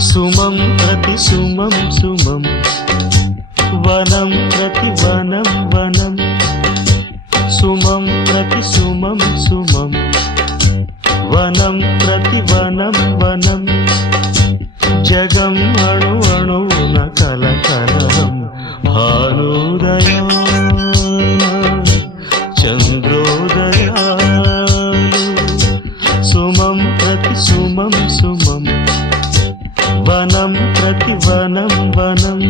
సుమం ప్రతి సుమం సుమం వనం ప్రతి వనం వనం సుమం ప్రతి సుమం సుమం వనం ప్రతి వనం వనం జగం అణు అణువున కలకలం భానుదయం చంద్రోదయాలు సుమం ప్రతి సుమం సుమం వనం ప్రతి వనం వనం